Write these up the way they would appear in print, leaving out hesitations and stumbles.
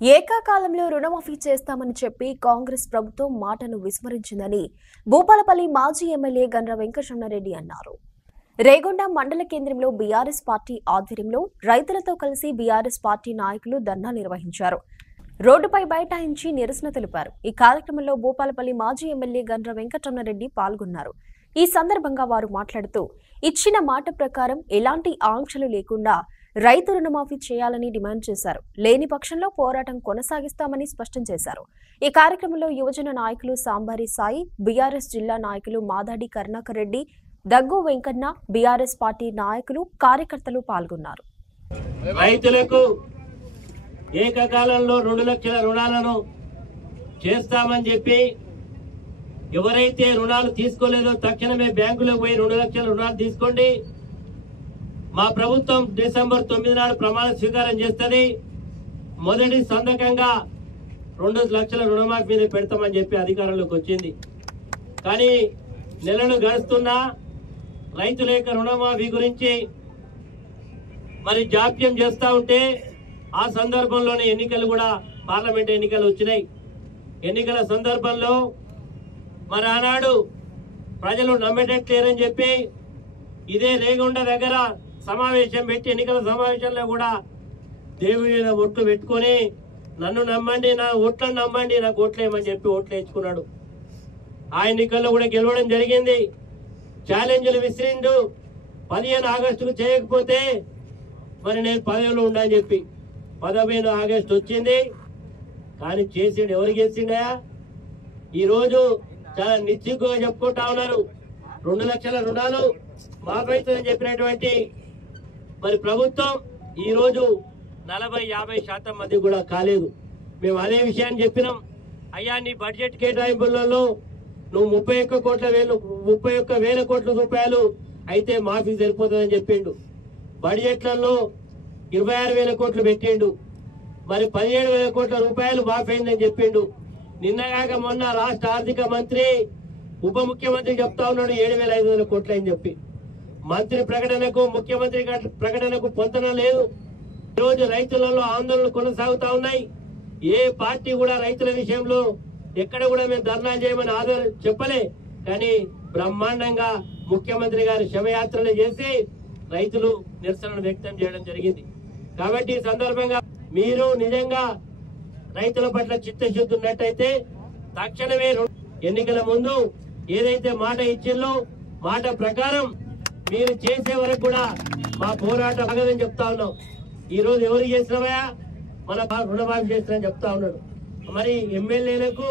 ఏకాకాలంలో రుణమాఫీ చేస్తామని చెప్పి కాంగ్రెస్ ప్రభుత్వం మాటను విస్మరించిందని భూపాలపల్లి మాజీ ఎమ్మెల్యే గండ్ర వెంకటరమణారెడ్డి అన్నారు. రేగొండ మండల కేంద్రంలో బీఆర్ఎస్ పార్టీ ఆధ్వర్యంలో రైతులతో కలిసి బీఆర్ఎస్ పార్టీ నాయకులు ధర్నా నిర్వహించారు. రోడ్డుపై బైఠాయించి నిరసన తెలిపారు. ఈ కార్యక్రమంలో భూపాలపల్లి మాజీ ఎమ్మెల్యే గండ్ర వెంకటరమణారెడ్డి పాల్గొన్నారు. ఈ సందర్భంగా వారు మాట్లాడుతూ ఇచ్చిన మాట ప్రకారం ఎలాంటి ఆంక్షలు లేకుండా రైతు రుణమాఫీ చేయాలని డిమాండ్ చేశారు. లేని పక్షంలో పోరాటం కొనసాగిస్తామని స్పష్టం చేశారు. ఈ కార్యక్రమంలో యువజన నాయకులు సాంబారి సాయి, బీఆర్ఎస్ జిల్లా నాయకులు మాదాడి కరుణాకర్ రెడ్డి, దగ్గు వెంకన్న, బీఆర్ఎస్ పార్టీ నాయకులు, కార్యకర్తలు పాల్గొన్నారు. రైతులకు ఏకకాలంలో 2 లక్షల రుణాలను చేస్తామని చెప్పి ఎవరైతే రుణాలు తీసుకోలేదో తక్షణమే బ్యాంకులకు పోయి 2 లక్షల రుణాలు తీసుకోండి. మా ప్రభుత్వం డిసెంబర్ 9 నాడు ప్రమాణ స్వీకారం చేస్తుంది. మొదటి సంతకంగా 2 లక్షల రుణమాఫీ మీద పెడతామని చెప్పి అధికారంలోకి వచ్చింది. కానీ నెలలు గడుస్తున్నా రైతుల యొక్క రుణమాఫీ గురించి మరి జాప్యం చేస్తూ ఉంటే ఆ సందర్భంలోనే ఎన్నికలు కూడా పార్లమెంట్ ఎన్నికలు వచ్చినాయి. ఎన్నికల సందర్భంలో మరి ఆనాడు ప్రజలు నమ్మేటట్లేరని చెప్పి ఇదే రేగొండ దగ్గర సమావేశం పెట్టి ఎన్నికల సమావేశంలో కూడా దేవుడి మీద ఓట్లు పెట్టుకొని నన్ను నమ్మండి, నా ఓట్లను నమ్మండి, నాకు ఓట్లేయమని చెప్పి ఓట్లు వేయించుకున్నాడు. ఆ ఎన్నికల్లో కూడా గెలవడం జరిగింది. ఛాలెంజ్లు విసిరిండు. 15 ఆగస్టుకు చేయకపోతే మరి నేను పదవిలో ఉండని చెప్పి 15 ఆగస్టు వచ్చింది. కానీ చేసిండు. ఎవరు చేసిండా? ఈరోజు చాలా నిశ్చిగ్గుగా చెప్పుకుంటా ఉన్నారు. 2 లక్షల రుణాలు మాపైతుందని చెప్పినటువంటి మరి ప్రభుత్వం ఈరోజు 40-50% మంది కూడా కాలేదు. మేము అదే విషయాన్ని చెప్పినాం. అయ్యా, నీ బడ్జెట్ కేటాయింపులలో నువ్వు 31 వేల కోట్ల రూపాయలు అయితే మాఫీ సరిపోతుందని చెప్పిండు. బడ్జెట్లలో 26,000 కోట్లు పెట్టిండు. మరి 17,000 కోట్ల రూపాయలు మాఫీ అయిందని చెప్పిండు. నిన్నగాక మొన్న రాష్ట్ర ఆర్థిక మంత్రి, ఉప ముఖ్యమంత్రి చెప్తా ఉన్నాడు 7,500 కోట్లు అని చెప్పి. మంత్రి ప్రకటనకు ముఖ్యమంత్రి ప్రకటనకు పొంతన లేదు. ఈరోజు రైతులలో ఆందోళనలు కొనసాగుతా ఉన్నాయి. ఏ పార్టీ కూడా రైతుల విషయంలో ఎక్కడ కూడా మేము ధర్నా చేయమని ఆధారం చెప్పలే. కానీ బ్రహ్మాండంగా ముఖ్యమంత్రి గారు శవయాత్రలు చేసి రైతులు నిరసనలు వ్యక్తం చేయడం జరిగింది. కాబట్టి ఈ సందర్భంగా మీరు నిజంగా రైతుల పట్ల చిత్తశుద్ధి ఉన్నట్టయితే తక్షణమే ఎన్నికల ముందు ఏదైతే మాట ఇచ్చిందో మాట ప్రకారం మీరు చేసే వరకు కూడా మా పోరాటం ఆగదని చెప్తా ఉన్నాం. ఈ రోజు ఎవరు చేసినవా? మన రుణమాఫీ చేస్తారని చెప్తా ఉన్నాడు. మరి ఎమ్మెల్యేలకు,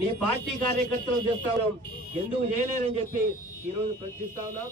నీ పార్టీ కార్యకర్తలకు చేస్తా ఉన్నాం, ఎందుకు చేయలేరని చెప్పి ఈ రోజు ప్రశ్నిస్తా ఉన్నాం.